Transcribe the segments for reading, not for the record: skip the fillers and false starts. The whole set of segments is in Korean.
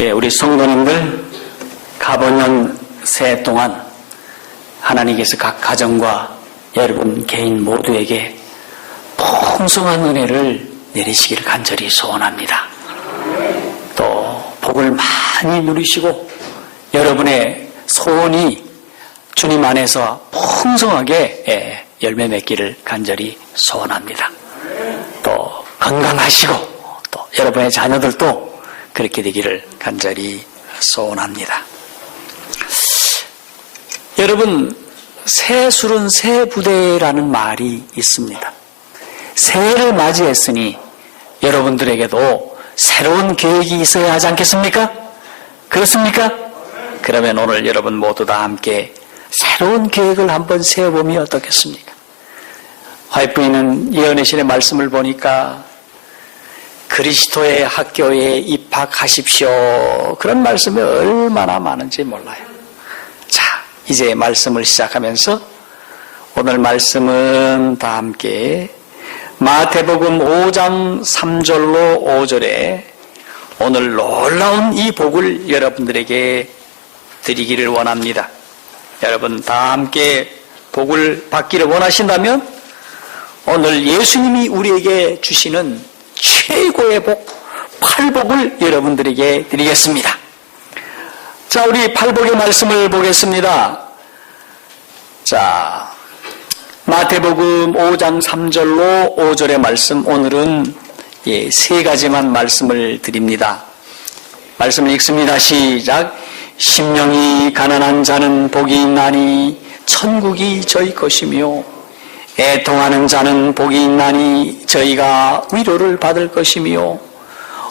예, 우리 성도님들 가버년 새해 동안 하나님께서 각 가정과 여러분 개인 모두에게 풍성한 은혜를 내리시기를 간절히 소원합니다. 또 복을 많이 누리시고 여러분의 소원이 주님 안에서 풍성하게 열매 맺기를 간절히 소원합니다. 또 건강하시고 또 여러분의 자녀들도 그렇게 되기를 간절히 소원합니다. 여러분, 새술은 새부대라는 말이 있습니다. 새해를 맞이했으니 여러분들에게도 새로운 계획이 있어야 하지 않겠습니까? 그렇습니까? 그러면 오늘 여러분 모두 다 함께 새로운 계획을 한번 세워보면 어떻겠습니까? 화이트부인은 예언의 신의 말씀을 보니까 그리스도의 학교에 입학하십시오. 그런 말씀이 얼마나 많은지 몰라요. 자, 이제 말씀을 시작하면서 오늘 말씀은 다 함께 마태복음 5장 3절로 5절에 오늘 놀라운 이 복을 여러분들에게 드리기를 원합니다. 여러분 다 함께 복을 받기를 원하신다면 오늘 예수님이 우리에게 주시는 최고의 복, 팔복을 여러분들에게 드리겠습니다. 자, 우리 팔복의 말씀을 보겠습니다. 자, 마태복음 5장 3절로 5절의 말씀, 오늘은 세 가지만 말씀을 드립니다. 말씀을 읽습니다. 시작. 심령이 가난한 자는 복이 있나니 천국이 저희 것이며 애통하는 자는 복이 있나니 저희가 위로를 받을 것이며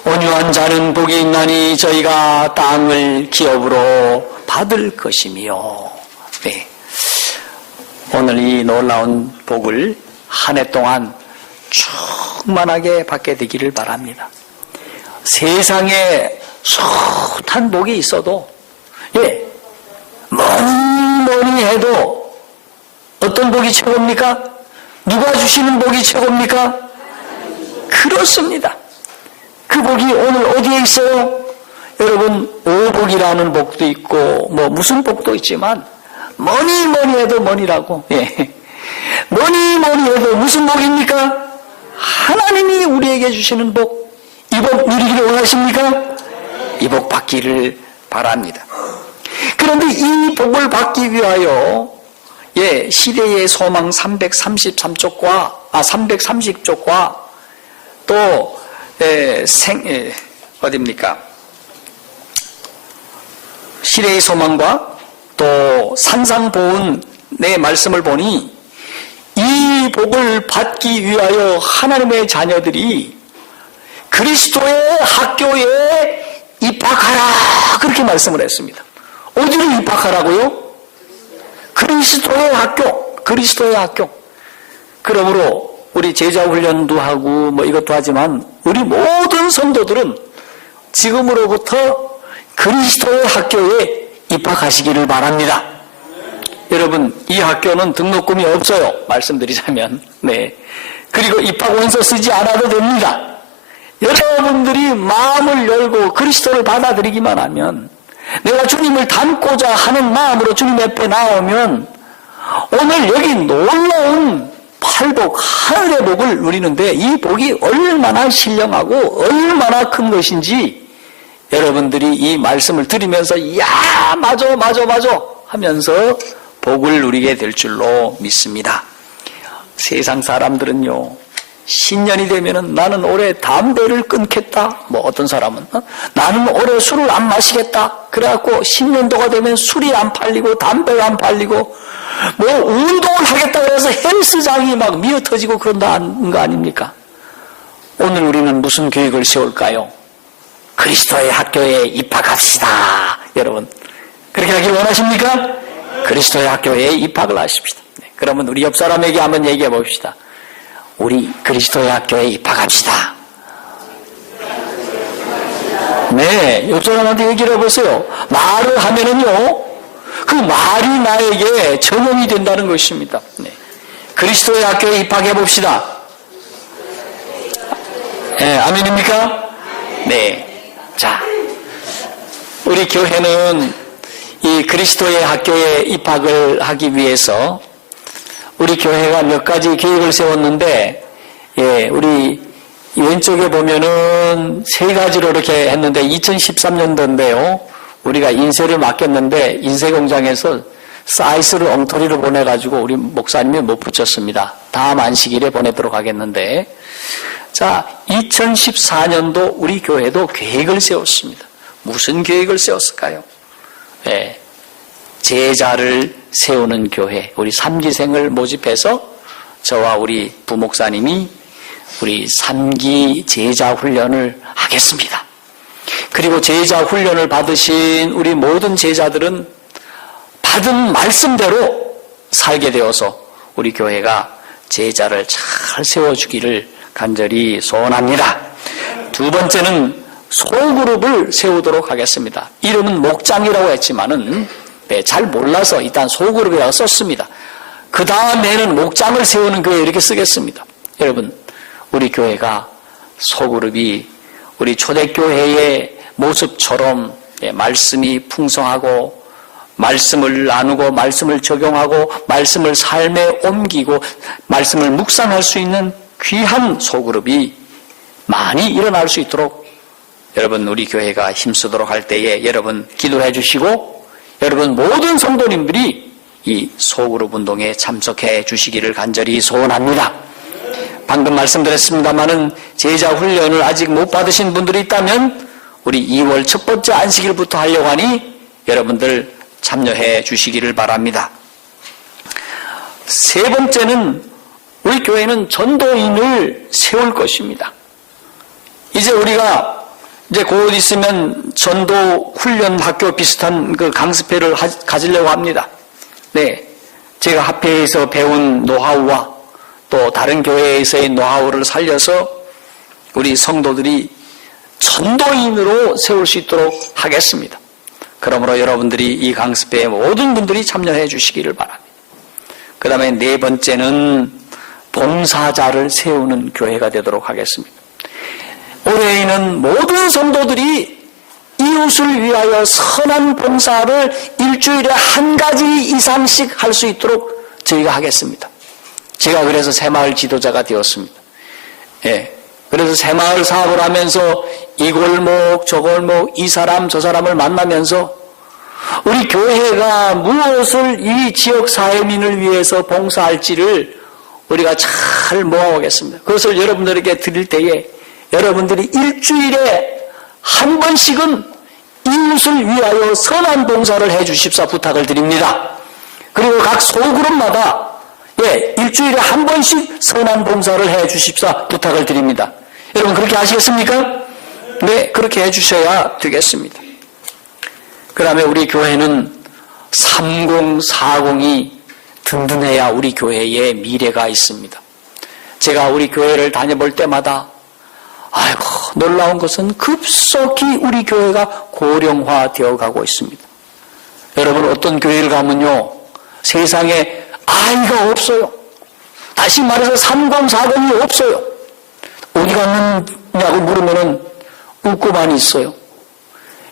온유한 자는 복이 있나니 저희가 땅을 기업으로 받을 것이며. 네. 오늘 이 놀라운 복을 한 해 동안 충만하게 받게 되기를 바랍니다. 세상에 숱한 복이 있어도 뭐니 해도 어떤 복이 최고입니까? 누가 주시는 복이 최고입니까? 그렇습니다. 그 복이 오늘 어디에 있어요? 여러분, 오복이라는 복도 있고 무슨 복도 있지만 뭐니 해도 뭐니라고. 뭐니 해도 무슨 복입니까? 하나님이 우리에게 주시는 복. 이 복 누리기를 원하십니까? 이 복 받기를 바랍니다. 그런데 이 복을 받기 위하여 시대의 소망 330쪽과 또 어디입니까? 시대의 소망과 또 산상보훈의 말씀을 보니 이 복을 받기 위하여 하나님의 자녀들이 그리스도의 학교에 입학하라 그렇게 말씀을 했습니다. 어디로 입학하라고요? 그리스도의 학교. 그러므로 우리 제자훈련도 하고 이것도 하지만 우리 모든 성도들은 지금으로부터 그리스도의 학교에 입학하시기를 바랍니다. 여러분, 이 학교는 등록금이 없어요. 말씀드리자면. 네. 그리고 입학원서 쓰지 않아도 됩니다. 여러분들이 마음을 열고 그리스도를 받아들이기만 하면, 내가 주님을 닮고자 하는 마음으로 주님 앞에 나오면 오늘 여기 놀라운 팔복, 하늘의 복을 누리는데 이 복이 얼마나 신령하고 얼마나 큰 것인지 여러분들이 이 말씀을 들으면서 맞아 하면서 복을 누리게 될 줄로 믿습니다. 세상 사람들은요, 신년이 되면은 나는 올해 담배를 끊겠다. 어떤 사람은 나는 올해 술을 안 마시겠다. 그래갖고 신년도가 되면 술이 안 팔리고 담배가 안 팔리고 운동을 하겠다 그래서 헬스장이 막 미어터지고 그런다는 거 아닙니까? 오늘 우리는 무슨 계획을 세울까요? 그리스도의 학교에 입학합시다. 여러분, 그렇게 하길 원하십니까? 그리스도의 학교에 입학을 하십시다. 그러면 우리 옆 사람에게 한번 얘기해 봅시다. 우리 그리스도의 학교에 입학합시다. 네, 옆 사람한테 얘기를 해보세요. 말을 하면은요, 그 말이 나에게 적용이 된다는 것입니다. 네. 그리스도의 학교에 입학해 봅시다. 네, 아멘입니까? 네. 자, 우리 교회는 이 그리스도의 학교에 입학을 하기 위해서 우리 교회가 몇 가지 계획을 세웠는데, 우리 왼쪽에 보면은 세 가지로 이렇게 했는데 2013년도인데요. 우리가 인쇄를 맡겼는데 인쇄공장에서 사이즈를 엉터리로 보내가지고 우리 목사님이 못 붙였습니다. 다음 안식일에 보내도록 하겠는데, 자, 2014년도 우리 교회도 계획을 세웠습니다. 무슨 계획을 세웠을까요? 제자를 세우는 교회, 우리 3기생을 모집해서 저와 우리 부목사님이 우리 3기 제자 훈련을 하겠습니다. 그리고 제자 훈련을 받으신 우리 모든 제자들은 받은 말씀대로 살게 되어서 우리 교회가 제자를 잘 세워주기를 간절히 소원합니다. 두 번째는 소그룹을 세우도록 하겠습니다. 이름은 목장이라고 했지만은 잘 몰라서 일단 소그룹이라고 썼습니다. 그 다음에는 목장을 세우는 교회 이렇게 쓰겠습니다. 여러분, 우리 교회가 소그룹이 우리 초대교회의 모습처럼 말씀이 풍성하고 말씀을 나누고 말씀을 적용하고 말씀을 삶에 옮기고 말씀을 묵상할 수 있는 귀한 소그룹이 많이 일어날 수 있도록 여러분 우리 교회가 힘쓰도록 할 때에 여러분 기도해 주시고 여러분 모든 성도님들이 이 소그룹 운동에 참석해 주시기를 간절히 소원합니다. 방금 말씀드렸습니다마는 제자 훈련을 아직 못 받으신 분들이 있다면 우리 2월 첫 번째 안식일부터 하려고 하니 여러분들 참여해 주시기를 바랍니다. 세 번째는 우리 교회는 전도인을 세울 것입니다. 이제 우리가 이제 곧 있으면 전도 훈련 학교 비슷한 그 강습회를 가지려고 합니다. 네. 제가 합회에서 배운 노하우와 또 다른 교회에서의 노하우를 살려서 우리 성도들이 전도인으로 세울 수 있도록 하겠습니다. 그러므로 여러분들이 이 강습회에 모든 분들이 참여해 주시기를 바랍니다. 그 다음에 네 번째는 봉사자를 세우는 교회가 되도록 하겠습니다. 올해에는 모든 성도들이 이웃을 위하여 선한 봉사를 일주일에 한 가지 이상씩 할 수 있도록 저희가 하겠습니다. 제가 그래서 새마을 지도자가 되었습니다. 그래서 새마을 사업을 하면서 이 골목 저 골목 이 사람 저 사람을 만나면서 우리 교회가 무엇을 이 지역 사회민을 위해서 봉사할지를 우리가 잘 모아오겠습니다. 그것을 여러분들에게 드릴 때에 여러분들이 일주일에 한 번씩은 이웃을 위하여 선한 봉사를 해 주십사 부탁을 드립니다. 그리고 각 소그룹마다 일주일에 한 번씩 선한 봉사를 해 주십사 부탁을 드립니다. 여러분 그렇게 하시겠습니까? 네, 그렇게 해 주셔야 되겠습니다. 그 다음에 우리 교회는 3040이 든든해야 우리 교회에 미래가 있습니다. 제가 우리 교회를 다녀볼 때마다 아이고 놀라운 것은 급속히 우리 교회가 고령화되어 가고 있습니다. 여러분 어떤 교회를 가면요 세상에 아이가 없어요. 다시 말해서 3040이 없어요. 어디 갔느냐고 물으면은 웃고만 있어요.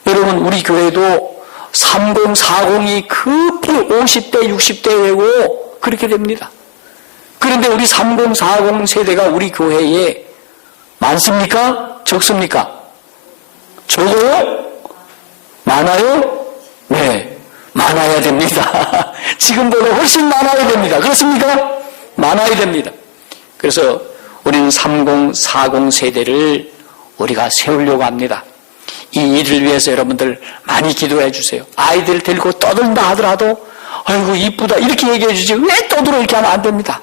여러분 우리 교회도 3040이 급히 50대 60대 되고 그렇게 됩니다. 그런데 우리 3040 세대가 우리 교회에 많습니까? 적습니까? 적어요? 많아요? 네, 많아야 됩니다. 지금보다 훨씬 많아야 됩니다. 그렇습니까? 많아야 됩니다. 그래서 우리는 3040 세대를 우리가 세우려고 합니다. 이 일을 위해서 여러분들 많이 기도해 주세요. 아이들 데리고 떠든다 하더라도 아이고 이쁘다 이렇게 얘기해 주지 왜 떠들어 이렇게 하면 안 됩니다.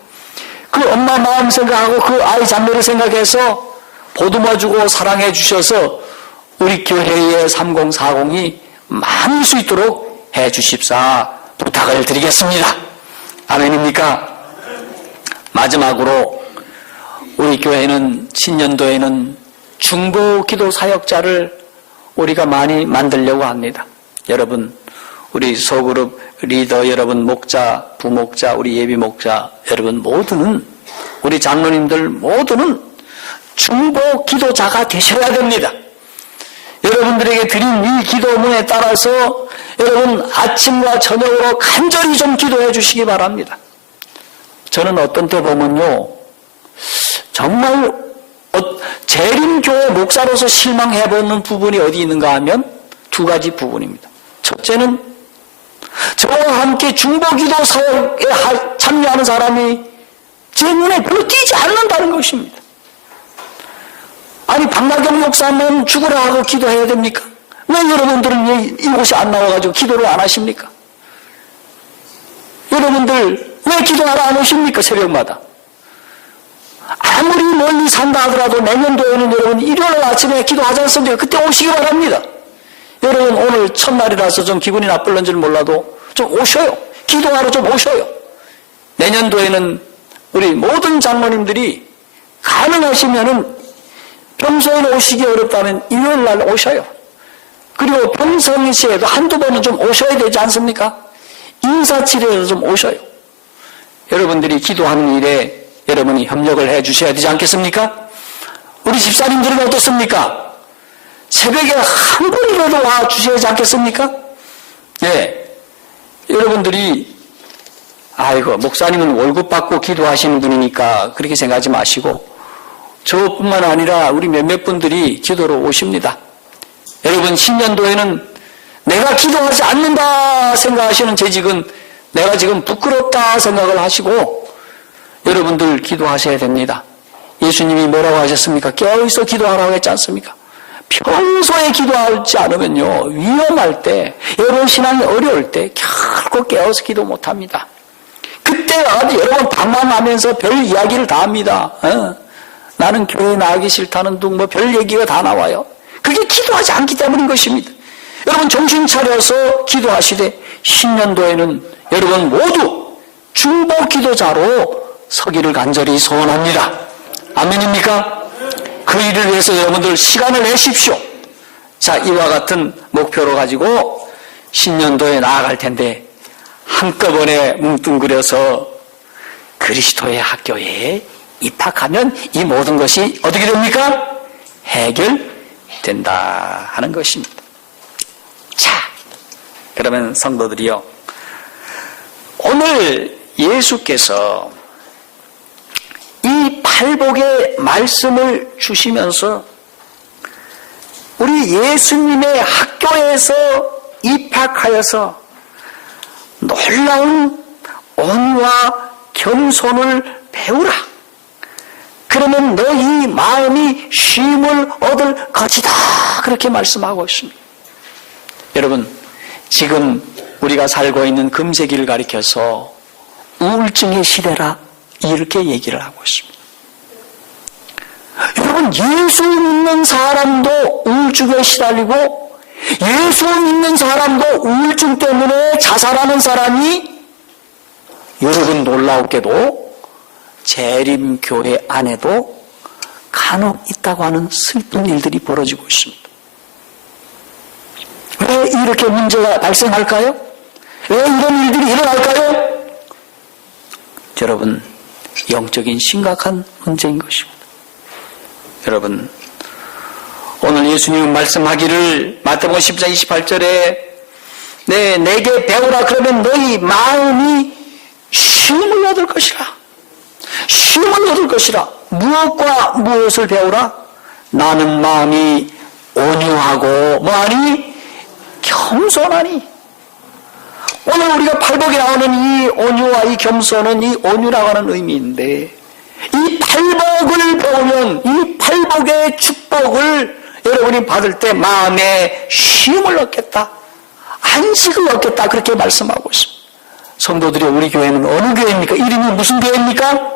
그 엄마 마음 생각하고 그 아이 자매를 생각해서 보듬어주고 사랑해 주셔서 우리 교회의 3040이 많을 수 있도록 해 주십사 부탁을 드리겠습니다. 아멘입니까? 마지막으로 우리 교회는 신년도에는 중보 기도 사역자를 우리가 많이 만들려고 합니다. 여러분 우리 소그룹 리더 여러분 목자 부목자 우리 예비 목자 여러분 모두는 우리 장로님들 모두는 중보 기도자가 되셔야 됩니다. 여러분들에게 드린 이 기도문에 따라서 여러분 아침과 저녁으로 간절히 좀 기도해 주시기 바랍니다. 저는 어떤 때 보면요, 정말 재림교회 목사로서 실망해보는 부분이 어디 있는가 하면 두 가지 부분입니다. 첫째는 저와 함께 중보기도 사역에 참여하는 사람이 제 눈에 별로 띄지 않는다는 것입니다. 아니, 박나경 목사는 죽으라 하고 기도해야 됩니까? 왜 여러분들은 이곳에 안 나와가지고 기도를 안 하십니까? 여러분들 왜 기도하러 안 오십니까? 새벽마다. 아무리 멀리 산다 하더라도 내년도에는 여러분 일요일 아침에 기도하지 않습니까? 그때 오시기 바랍니다. 여러분 오늘 첫날이라서 좀 기분이 나쁠런지는 몰라도 좀 오셔요. 기도하러 좀 오셔요. 내년도에는 우리 모든 장로님들이 가능하시면은 평소에는 오시기 어렵다면 일요일 날 오셔요. 그리고 평상시에도 한두 번은 좀 오셔야 되지 않습니까? 인사치레에도 좀 오셔요. 여러분들이 기도하는 일에 여러분이 협력을 해 주셔야 되지 않겠습니까? 우리 집사님들은 어떻습니까? 새벽에 한 번이라도 와 주셔야지 않겠습니까? 네. 여러분들이 아이고 목사님은 월급 받고 기도하시는 분이니까 그렇게 생각하지 마시고 저뿐만 아니라 우리 몇몇 분들이 기도로 오십니다. 여러분 신년도에는 내가 기도하지 않는다 생각하시는 재직은 내가 지금 부끄럽다 생각을 하시고 여러분들 기도하셔야 됩니다. 예수님이 뭐라고 하셨습니까? 깨어있어 기도하라고 했지 않습니까? 평소에 기도하지 않으면요 위험할 때 여러분 신앙이 어려울 때 결코 깨어서 기도 못합니다. 그때 여러분 방황하면서 별 이야기를 다 합니다. 나는 교회 나가기 싫다는 둥 뭐 별 얘기가 다 나와요. 그게 기도하지 않기 때문인 것입니다. 여러분 정신 차려서 기도하시되 신년도에는 여러분 모두 중보 기도자로 서기를 간절히 소원합니다. 아멘입니까? 그 일을 위해서 여러분들 시간을 내십시오. 자, 이와 같은 목표로 가지고 신년도에 나아갈 텐데 한꺼번에 뭉뚱그려서 그리스도의 학교에 입학하면 이 모든 것이 어떻게 됩니까? 해결된다 하는 것입니다. 자, 그러면 성도들이요, 오늘 예수께서 이 팔복의 말씀을 주시면서 우리 예수님의 학교에서 입학하여서 놀라운 온유와 겸손을 배우라. 그러면 너희 마음이 쉼을 얻을 것이다. 그렇게 말씀하고 있습니다. 여러분, 지금 우리가 살고 있는 금세기를 가리켜서 우울증의 시대라 이렇게 얘기를 하고 있습니다. 여러분, 예수 믿는 사람도 우울증에 시달리고 예수 믿는 사람도 우울증 때문에 자살하는 사람이 여러분 놀라웠게도 재림교회 안에도 간혹 있다고 하는 슬픈 일들이 벌어지고 있습니다. 왜 이렇게 문제가 발생할까요? 왜 이런 일들이 일어날까요? 여러분, 영적인 심각한 문제인 것입니다. 여러분, 오늘 예수님은 말씀하기를 마태복음 10장 28절에 내게 배우라 그러면 너희 마음이 쉼을 얻을 것이라. 쉼을 얻을 것이라. 무엇과 무엇을 배우라? 나는 마음이 온유하고 뭐하니? 겸손하니. 오늘 우리가 팔복에 나오는 이 온유와 이 겸손은 이 온유라고 하는 의미인데 이 팔복을 배우면 이 팔복의 축복을 여러분이 받을 때 마음에 쉼을 얻겠다. 안식을 얻겠다. 그렇게 말씀하고 있습니다. 성도들이 우리 교회는 어느 교회입니까? 이름이 무슨 교회입니까?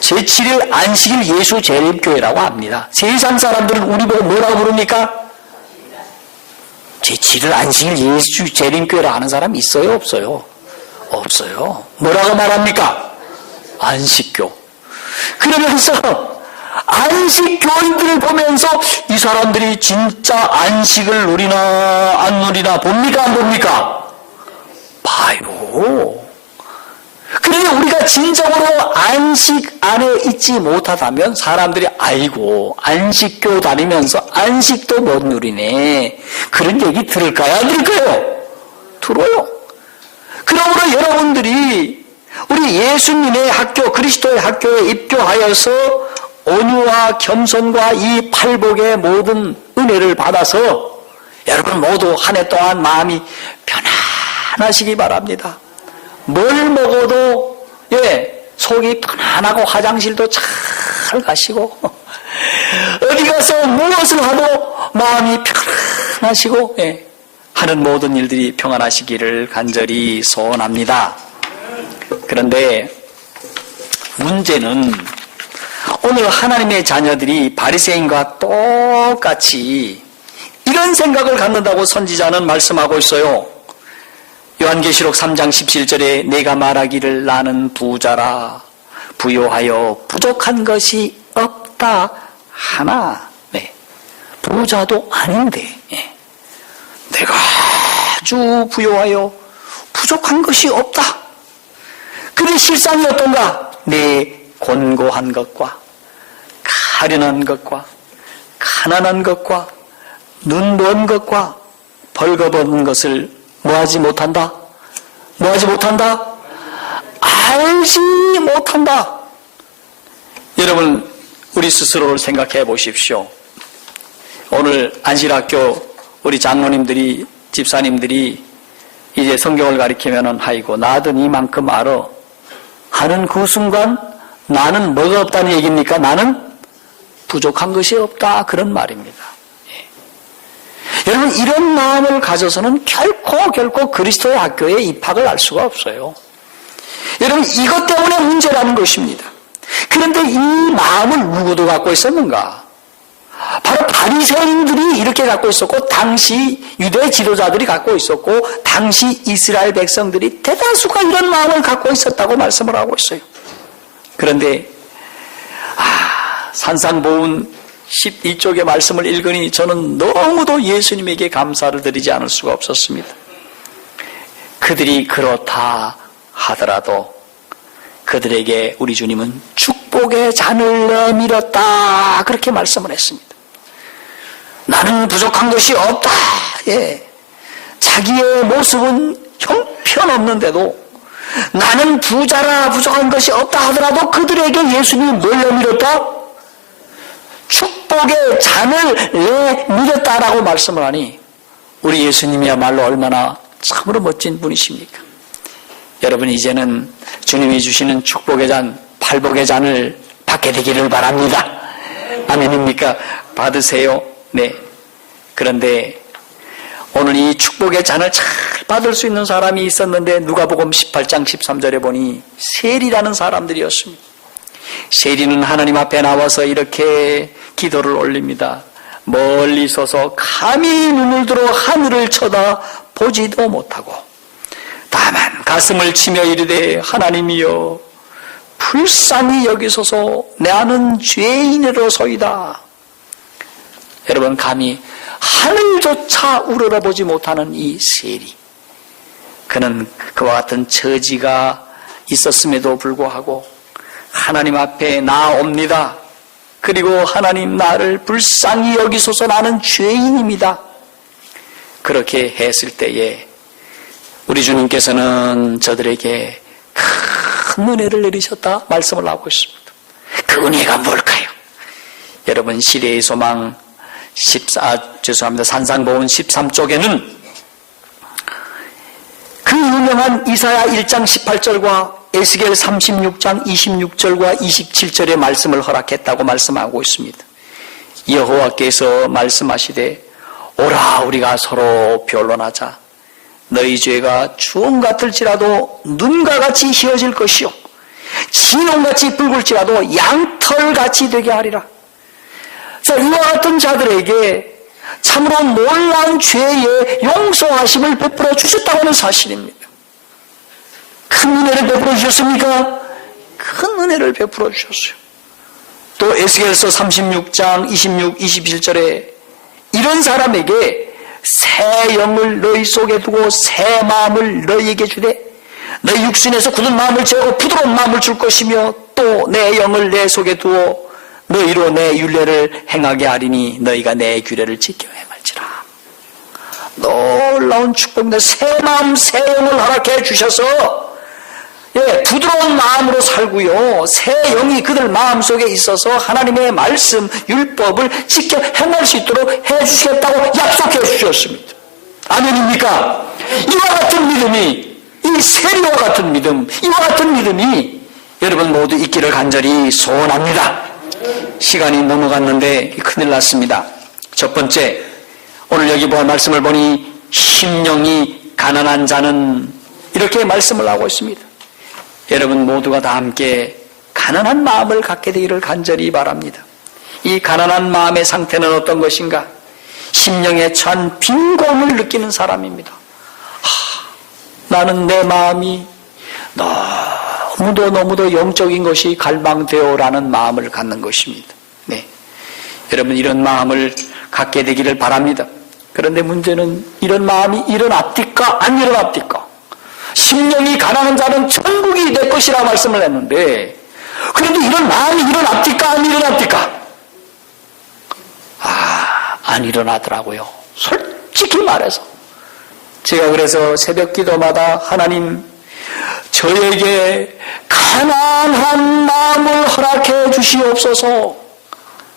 제7일 안식일 예수 재림교회라고 합니다. 세상 사람들은 우리 보고 뭐라고 부릅니까? 제7일 안식일 예수 재림교회라 하는 사람 있어요? 없어요? 없어요. 뭐라고 말합니까? 안식교. 그러면서 안식교인들을 보면서 이 사람들이 진짜 안식을 누리나 안 누리나 봅니까? 안 봅니까? 봐요. 그 그런데 우리가 진정으로 안식 안에 있지 못하다면 사람들이 아이고 안식교 다니면서 안식도 못 누리네, 그런 얘기 들을까요? 안 들을까요? 들어요. 그러므로 여러분들이 우리 예수님의 학교, 그리스도의 학교에 입교하여서 온유와 겸손과 이 팔복의 모든 은혜를 받아서 여러분 모두 한 해 동안 마음이 편안하시기 바랍니다. 뭘 먹어도 속이 편안하고 화장실도 잘 가시고 어디 가서 무엇을 하도 마음이 편안하시고 하는 모든 일들이 평안하시기를 간절히 소원합니다. 그런데 문제는 오늘 하나님의 자녀들이 바리새인과 똑같이 이런 생각을 갖는다고 선지자는 말씀하고 있어요. 요한계시록 3장 17절에 내가 말하기를 나는 부자라 부요하여 부족한 것이 없다 하나, 부자도 아닌데 내가 아주 부요하여 부족한 것이 없다. 그의 실상이 어떤가? 내 곤고한 것과 가련한 것과 가난한 것과 눈먼 것과 벌거벗은 것을 뭐하지 못한다? 뭐하지 못한다? 알지 못한다. 여러분 우리 스스로를 생각해 보십시오. 오늘 안실학교 우리 장로님들이, 집사님들이 이제 성경을 가리키면은 아이고 나도 이만큼 알아 하는 그 순간 나는 뭐가 없다는 얘기입니까? 나는 부족한 것이 없다, 그런 말입니다. 여러분 이런 마음을 가져서는 결코 그리스도의 학교에 입학을 할 수가 없어요. 여러분 이것 때문에 문제라는 것입니다. 그런데 이 마음을 누구도 갖고 있었는가? 바로 바리새인들이 이렇게 갖고 있었고 당시 유대 지도자들이 갖고 있었고 당시 이스라엘 백성들이 대다수가 이런 마음을 갖고 있었다고 말씀을 하고 있어요. 그런데 산상보훈 12쪽의 말씀을 읽으니 저는 너무도 예수님에게 감사를 드리지 않을 수가 없었습니다. 그들이 그렇다 하더라도 그들에게 우리 주님은 축복의 잔을 내밀었다, 그렇게 말씀을 했습니다. 나는 부족한 것이 없다. 자기의 모습은 형편없는데도 나는 부자라 부족한 것이 없다 하더라도 그들에게 예수님이 뭘 내밀었다? 축복의 잔을 내밀었다라고 말씀을 하니 우리 예수님이야말로 얼마나 참으로 멋진 분이십니까? 여러분 이제는 주님이 주시는 축복의 잔, 팔복의 잔을 받게 되기를 바랍니다. 아멘입니까? 받으세요. 네. 그런데 오늘 이 축복의 잔을 잘 받을 수 있는 사람이 있었는데 누가복음 18장 13절에 보니 세리라는 사람들이었습니다. 세리는 하나님 앞에 나와서 이렇게 기도를 올립니다. 멀리 서서 감히 눈을 들어 하늘을 쳐다보지도 못하고 다만 가슴을 치며 이르되 하나님이여 불쌍히 여기소서 나는 죄인으로소이다. 여러분 감히 하늘조차 우러러보지 못하는 이 세리, 그는 그와 같은 처지가 있었음에도 불구하고 하나님 앞에 나옵니다. 그리고 하나님 나를 불쌍히 여기소서 나는 죄인입니다. 그렇게 했을 때에 우리 주님께서는 저들에게 큰 은혜를 내리셨다 말씀을 하고 있습니다. 그 은혜가 뭘까요? 여러분 시대의 소망 산상보훈 13쪽에는 그 유명한 이사야 1장 18절과 에스겔 36장 26절과 27절의 말씀을 허락했다고 말씀하고 있습니다. 여호와께서 말씀하시되 오라 우리가 서로 변론하자. 너희 죄가 주홍 같을지라도 눈과 같이 희어질 것이요 진홍같이 붉을지라도 양털같이 되게 하리라. 자, 이와 같은 자들에게 참으로 놀라운 죄의 용서하심을 베풀어 주셨다고 하는 사실입니다. 큰 은혜를 베풀어 주셨습니까? 큰 은혜를 베풀어 주셨어요. 또 에스겔서 36장 26, 27절에 이런 사람에게 새 영을 너희 속에 두고 새 마음을 너희에게 주되 너희 육신에서 굳은 마음을 제하고 부드러운 마음을 줄 것이며 또 내 영을 내 속에 두어 너희로 내 율례를 행하게 하리니 너희가 내 규례를 지켜 행할지라. 놀라운 축복입니다. 새 마음 새 영을 허락해 주셔서 부드러운 마음으로 살고요, 새 영이 그들 마음속에 있어서 하나님의 말씀 율법을 지켜 행할 수 있도록 해주시겠다고 약속해 주셨습니다. 아멘입니까? 이와 같은 믿음이, 이 세리와 같은 믿음, 이와 같은 믿음이 여러분 모두 있기를 간절히 소원합니다. 시간이 넘어갔는데 큰일 났습니다. 첫 번째, 오늘 여기 보아 말씀을 보니 심령이 가난한 자는 이렇게 말씀을 하고 있습니다. 여러분 모두가 다 함께 가난한 마음을 갖게 되기를 간절히 바랍니다. 이 가난한 마음의 상태는 어떤 것인가? 심령에 처한 빈곤을 느끼는 사람입니다. 나는 내 마음이 너무도 영적인 것이 갈망되어라는 마음을 갖는 것입니다. 네, 여러분 이런 마음을 갖게 되기를 바랍니다. 그런데 문제는 이런 마음이 일어납니까? 안 일어납니까? 심령이 가난한 자는 천국이 될 것이라 말씀을 했는데, 그런데 이런 마음이 일어납니까? 안 일어납니까? 안 일어나더라고요. 솔직히 말해서. 제가 그래서 새벽 기도마다 하나님, 저에게 가난한 마음을 허락해 주시옵소서.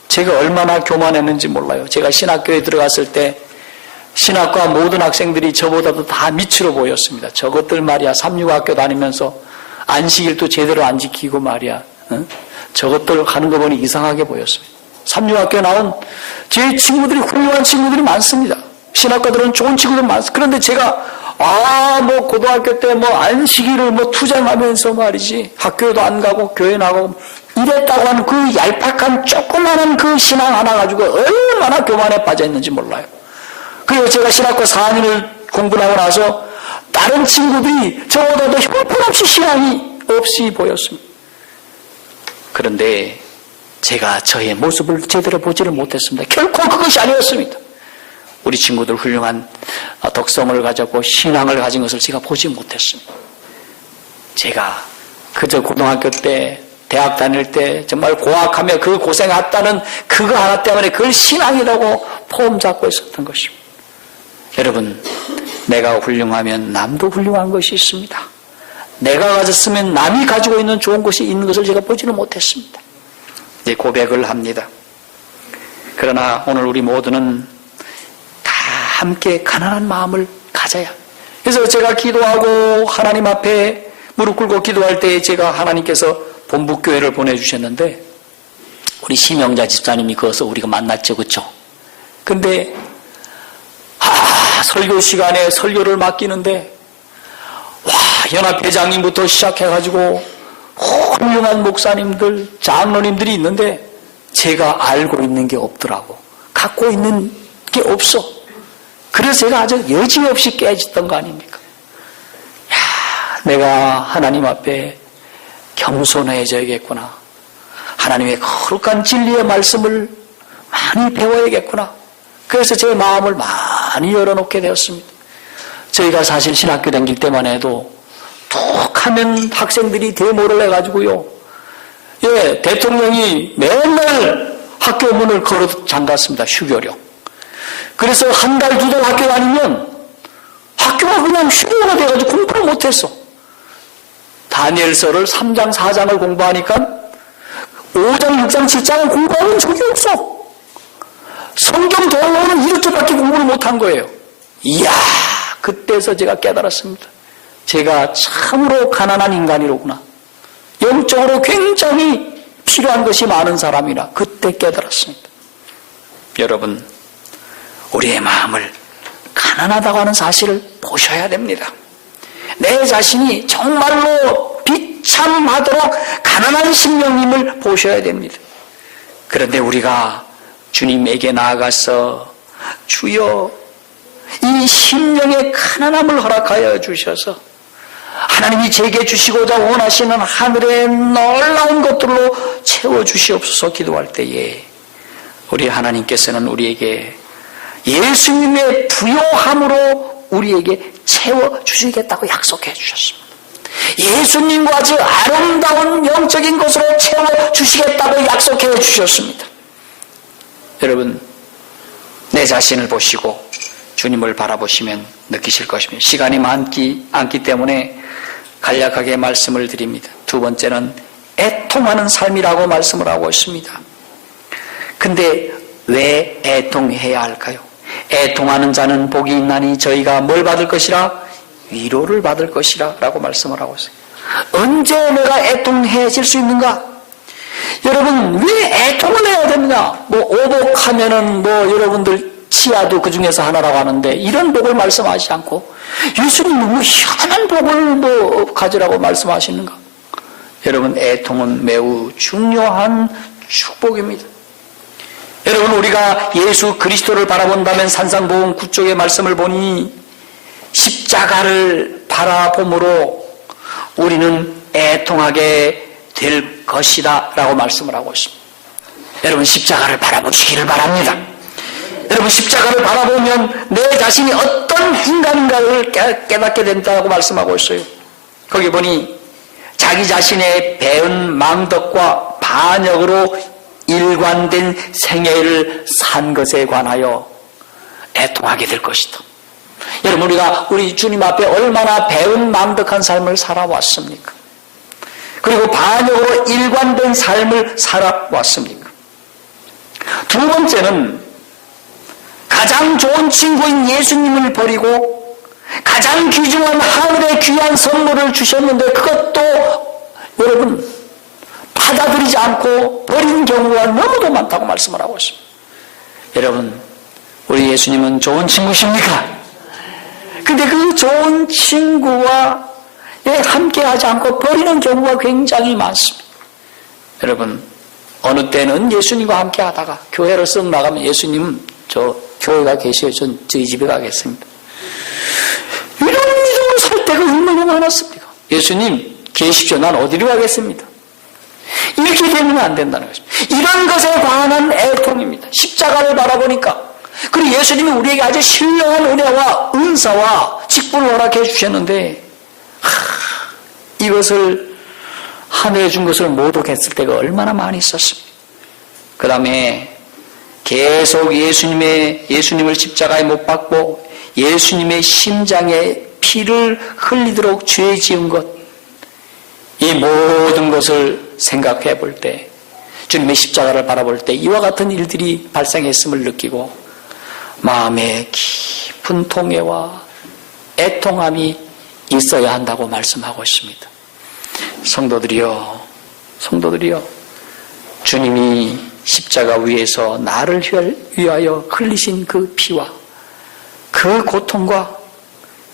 제가 얼마나 교만했는지 몰라요. 제가 신학교에 들어갔을 때 신학과 모든 학생들이 저보다도 다 밑으로 보였습니다. 저것들 말이야, 삼육학교 다니면서 안식일도 제대로 안 지키고 말이야, 저것들 가는 거 보니 이상하게 보였습니다. 삼육학교 나온 제 친구들이 훌륭한 친구들이 많습니다. 신학과들은 좋은 친구들 많습니다. 그런데 제가 고등학교 때 안식일을 투쟁하면서 말이지, 학교도 안 가고 교회 나가고 이랬다고 하는 그 얄팍한 조그마한 그 신앙 하나 가지고 얼마나 교만에 빠져 있는지 몰라요. 그리고 제가 신학과 4년을 공부하고 나서 다른 친구들이 저보다도 형편없이 신앙이 없이 보였습니다. 그런데 제가 저의 모습을 제대로 보지를 못했습니다. 결코 그것이 아니었습니다. 우리 친구들 훌륭한 덕성을 가졌고 신앙을 가진 것을 제가 보지 못했습니다. 제가 그저 고등학교 때, 대학 다닐 때 정말 고학하며 그 고생했다는 그거 하나 때문에 그걸 신앙이라고 폼 잡고 있었던 것입니다. 여러분, 내가 훌륭하면 남도 훌륭한 것이 있습니다. 내가 가졌으면 남이 가지고 있는 좋은 것이 있는 것을 제가 보지는 못했습니다. 이제 고백을 합니다. 그러나 오늘 우리 모두는 다 함께 가난한 마음을 가져야. 그래서 제가 기도하고 하나님 앞에 무릎 꿇고 기도할 때 제가 하나님께서 본부교회를 보내주셨는데, 우리 심영자 집사님이 거기서 우리가 만났죠, 그렇죠? 근데 설교 시간에 설교를 맡기는데 연합회장님부터 시작해가지고 훌륭한 목사님들, 장로님들이 있는데 제가 알고 있는 게 없더라고. 갖고 있는 게 없어. 그래서 제가 아주 여지없이 깨졌던 거 아닙니까? 내가 하나님 앞에 겸손해져야겠구나. 하나님의 거룩한 진리의 말씀을 많이 배워야겠구나. 그래서 제 마음을 많이 열어놓게 되었습니다. 저희가 사실 신학교 다닐 때만 해도 툭 하면 학생들이 데모를 해가지고요, 대통령이 맨날 학교 문을 걸어 잠갔습니다. 휴교령. 그래서 한 달, 두 달 학교 다니면 학교가 그냥 휴교가 돼가지고 공부를 못했어. 다니엘서를 3장, 4장을 공부하니까 5장, 6장, 7장을 공부하는 적이 없어. 성경 동화는 이렇게밖에 공부를 못한 거예요. 이야, 그때서 제가 깨달았습니다. 제가 참으로 가난한 인간이로구나. 영적으로 굉장히 필요한 것이 많은 사람이라 그때 깨달았습니다. 여러분, 우리의 마음을 가난하다고 하는 사실을 보셔야 됩니다. 내 자신이 정말로 비참하도록 가난한 심령임을 보셔야 됩니다. 그런데 우리가 주님에게 나아가서 주여, 이 심령의 가난함을 허락하여 주셔서 하나님이 제게 주시고자 원하시는 하늘의 놀라운 것들로 채워주시옵소서 기도할 때에 우리 하나님께서는 우리에게 예수님의 부요함으로 우리에게 채워주시겠다고 약속해 주셨습니다. 예수님과 아주 아름다운 영적인 것으로 채워주시겠다고 약속해 주셨습니다. 여러분, 내 자신을 보시고 주님을 바라보시면 느끼실 것입니다. 시간이 많지 않기 때문에 간략하게 말씀을 드립니다. 두 번째는 애통하는 삶이라고 말씀을 하고 있습니다. 근데 왜 애통해야 할까요? 애통하는 자는 복이 있나니 저희가 뭘 받을 것이라? 위로를 받을 것이라 라고 말씀을 하고 있어요. 언제 내가 애통해질 수 있는가? 여러분, 왜 애통을 해야 되느냐? 오복하면은 여러분들 치아도 그 중에서 하나라고 하는데 이런 복을 말씀하시지 않고 예수님은 희한한 복을 가지라고 말씀하시는가? 여러분, 애통은 매우 중요한 축복입니다. 여러분, 우리가 예수 그리스도를 바라본다면 산상보험 9쪽의 말씀을 보니 십자가를 바라봄으로 우리는 애통하게 될 것이다 라고 말씀을 하고 있습니다. 여러분, 십자가를 바라보시기를 바랍니다. 여러분, 십자가를 바라보면 내 자신이 어떤 인간인가를 깨닫게 된다고 말씀하고 있어요. 거기 보니 자기 자신의 배은 망덕과 반역으로 일관된 생애를 산 것에 관하여 애통하게 될 것이다. 여러분, 우리 주님 앞에 얼마나 배은 망덕한 삶을 살아왔습니까? 그리고 반역으로 일관된 삶을 살아왔습니까? 두 번째는 가장 좋은 친구인 예수님을 버리고 가장 귀중한 하늘의 귀한 선물을 주셨는데 그것도 여러분 받아들이지 않고 버린 경우가 너무도 많다고 말씀을 하고 있습니다. 여러분, 우리 예수님은 좋은 친구십니까? 근데 그 좋은 친구와 함께하지 않고 버리는 경우가 굉장히 많습니다. 여러분, 어느 때는 예수님과 함께하다가 교회를 쓱 나가면 예수님은 저 교회가 계셔요. 전 저희 집에 가겠습니다. 이런 믿음으로 살 때가 얼마나 많았습니까? 예수님 계십시오. 난 어디로 가겠습니다. 이렇게 되면 안 된다는 것입니다. 이런 것에 관한 애통입니다. 십자가를 바라보니까 그리고 예수님이 우리에게 아주 신령한 은혜와 은사와 직분을 허락해 주셨는데 이것을 하늘에 준 것을 모독했을 때가 얼마나 많이 있었습니까? 그 다음에 계속 예수님을 십자가에 못 박고 예수님의 심장에 피를 흘리도록 죄 지은 것, 이 모든 것을 생각해 볼 때, 주님의 십자가를 바라볼 때 이와 같은 일들이 발생했음을 느끼고 마음에 깊은 통회와 애통함이 있어야 한다고 말씀하고 있습니다. 성도들이여, 주님이 십자가 위에서 나를 위하여 흘리신 그 피와 그 고통과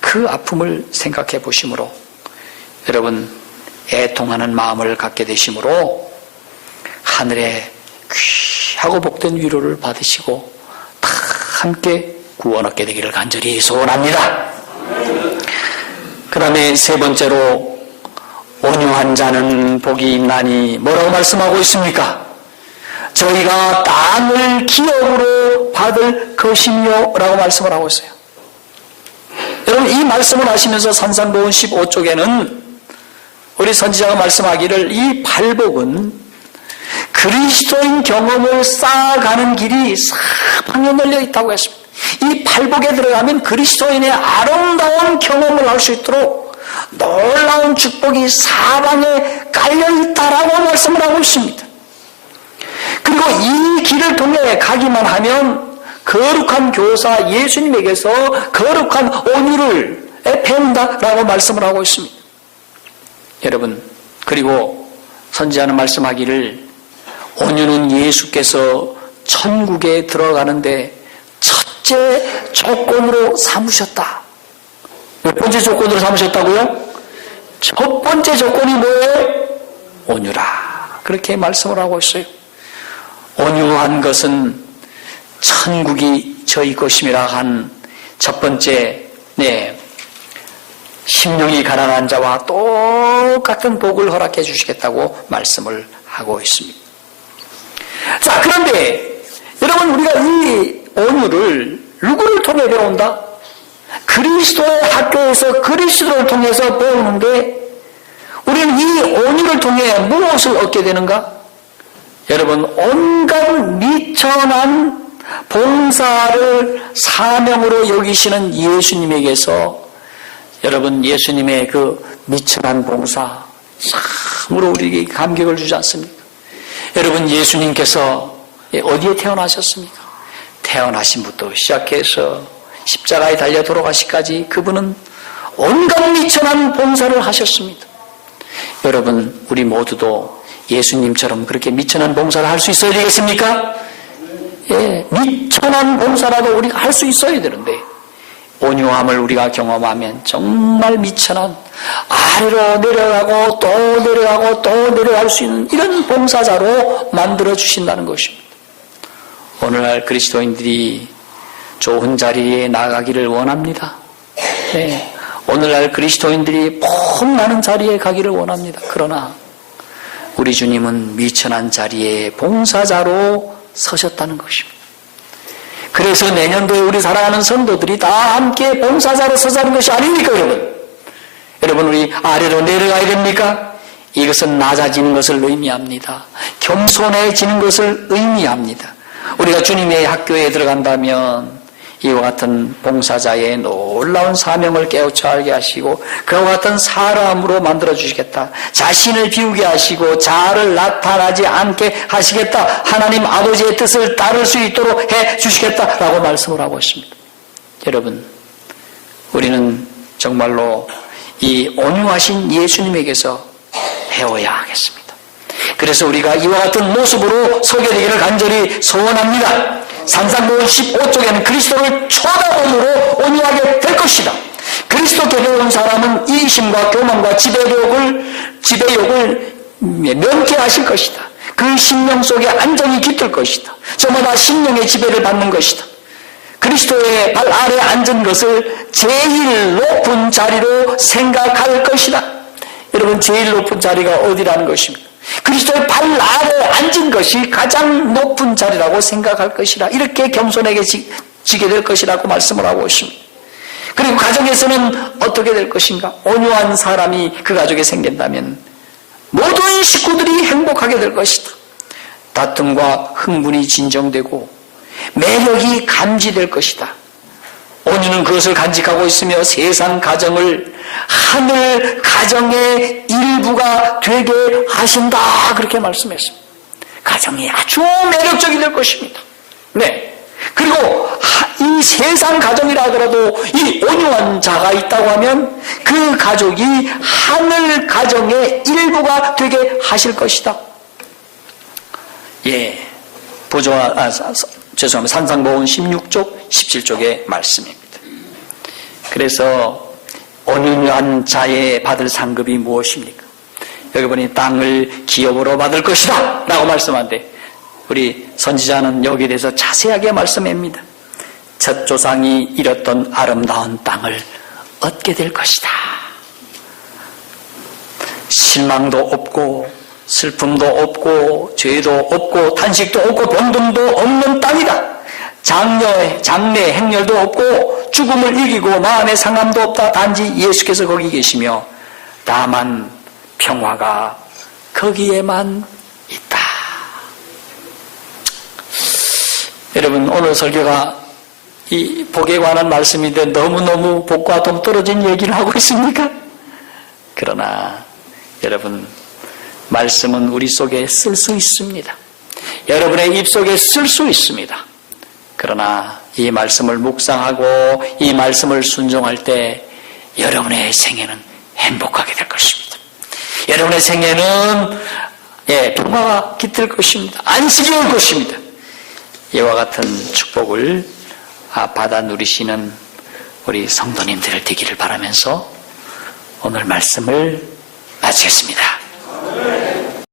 그 아픔을 생각해 보심으로 여러분 애통하는 마음을 갖게 되심으로 하늘에 귀하고 복된 위로를 받으시고 다 함께 구원 얻게 되기를 간절히 소원합니다. 그 다음에 세 번째로 온유한 자는 복이 있나니 뭐라고 말씀하고 있습니까? 저희가 땅을 기업으로 받을 것이며 라고 말씀을 하고 있어요. 여러분, 이 말씀을 하시면서 산상보훈 15쪽에는 우리 선지자가 말씀하기를 이 발복은 그리스도인 경험을 쌓아가는 길이 사방에 널려 있다고 했습니다. 이 발복에 들어가면 그리스도인의 아름다운 경험을 할 수 있도록 놀라운 축복이 사방에 깔려있다라고 말씀을 하고 있습니다. 그리고 이 길을 통해 가기만 하면 거룩한 교사 예수님에게서 거룩한 온유를 배운다라고 말씀을 하고 있습니다. 여러분, 그리고 선지자는 말씀하기를 온유는 예수께서 천국에 들어가는데 첫째 조건으로 삼으셨다. 몇 번째 조건으로 삼으셨다고요? 첫 번째 조건이 뭐예요? 온유라. 그렇게 말씀을 하고 있어요. 온유한 것은 천국이 저희 것임이라 한 첫 번째, 심령이 가난한 자와 똑같은 복을 허락해 주시겠다고 말씀을 하고 있습니다. 자, 그런데 여러분, 우리가 이 온유를 누구를 통해 배운다? 그리스도의 학교에서 그리스도를 통해서 배우는데 그러면 이 온유를 통해 무엇을 얻게 되는가? 여러분, 온갖 미천한 봉사를 사명으로 여기시는 예수님에게서 여러분, 예수님의 그 미천한 봉사 참으로 우리에게 감격을 주지 않습니까? 여러분, 예수님께서 어디에 태어나셨습니까? 태어나신부터 시작해서 십자가에 달려 돌아가시까지 그분은 온갖 미천한 봉사를 하셨습니다. 여러분, 우리 모두도 예수님처럼 그렇게 미천한 봉사를 할 수 있어야 되겠습니까? 예, 미천한 봉사라도 우리가 할 수 있어야 되는데 온유함을 우리가 경험하면 정말 미천한 아래로 내려가고 또 내려가고 또 내려갈 수 있는 이런 봉사자로 만들어 주신다는 것입니다. 오늘날 그리스도인들이 좋은 자리에 나가기를 원합니다. 네, 오늘날 그리스도인들이 폼 나는 자리에 가기를 원합니다. 그러나 우리 주님은 미천한 자리에 봉사자로 서셨다는 것입니다. 그래서 내년도에 우리 사랑하는 성도들이 다 함께 봉사자로 서자는 것이 아닙니까, 여러분? 여러분, 우리 아래로 내려가야 됩니까? 이것은 낮아지는 것을 의미합니다. 겸손해지는 것을 의미합니다. 우리가 주님의 학교에 들어간다면 이와 같은 봉사자의 놀라운 사명을 깨우쳐 알게 하시고 그와 같은 사람으로 만들어 주시겠다. 자신을 비우게 하시고 자아를 나타나지 않게 하시겠다. 하나님 아버지의 뜻을 따를 수 있도록 해 주시겠다라고 말씀을 하고 있습니다. 여러분, 우리는 정말로 이 온유하신 예수님에게서 배워야 하겠습니다. 그래서 우리가 이와 같은 모습으로 서게 되기를 간절히 소원합니다. 산상보훈 15쪽에는 그리스도를 쳐다봄으로 온유하게 될 것이다. 그리스도께 배운 사람은 이기심과 교만과 지배욕을 면케하실 것이다. 그 심령 속에 안정이 깃들 것이다. 저마다 심령의 지배를 받는 것이다. 그리스도의 발 아래에 앉은 것을 제일 높은 자리로 생각할 것이다. 여러분, 제일 높은 자리가 어디라는 것입니까? 그리스도의 발 아래에 앉은 것이 가장 높은 자리라고 생각할 것이라, 이렇게 겸손하게 지게 될 것이라고 말씀을 하고 있습니다. 그리고 가정에서는 어떻게 될 것인가? 온유한 사람이 그 가족에 생긴다면 모든 식구들이 행복하게 될 것이다. 다툼과 흥분이 진정되고 매력이 감지될 것이다. 온유는 그것을 간직하고 있으며 세상 가정을 하늘 가정의 일부가 되게 하신다, 그렇게 말씀했습니다. 가정이 아주 매력적이 될 것입니다. 네. 그리고 이 세상 가정이라 하더라도 이 온유한 자가 있다고 하면 그 가족이 하늘 가정의 일부가 되게 하실 것이다. 예. 산상보훈 16쪽, 17쪽의 말씀입니다. 그래서 온유한 자의 받을 상급이 무엇입니까? 여기 보니 땅을 기업으로 받을 것이다 라고 말씀하는데 우리 선지자는 여기에 대해서 자세하게 말씀합니다. 첫 조상이 잃었던 아름다운 땅을 얻게 될 것이다. 실망도 없고 슬픔도 없고 죄도 없고 탄식도 없고 병듦도 없는 땅이다. 장래 행렬도 없고 죽음을 이기고 마음의 상함도 없다. 단지 예수께서 거기 계시며 다만 평화가 거기에만 있다. 여러분, 오늘 설교가 이 복에 관한 말씀인데 너무너무 복과 동떨어진 얘기를 하고 있습니까? 그러나 여러분, 말씀은 우리 속에 쓸 수 있습니다. 여러분의 입속에 쓸 수 있습니다. 그러나 이 말씀을 묵상하고 이 말씀을 순종할 때 여러분의 생애는 행복하게 될 것입니다. 여러분의 생애는 평화가 깃들 것입니다. 안식이 올 것입니다. 이와 같은 축복을 받아 누리시는 우리 성도님들 되기를 바라면서 오늘 말씀을 마치겠습니다.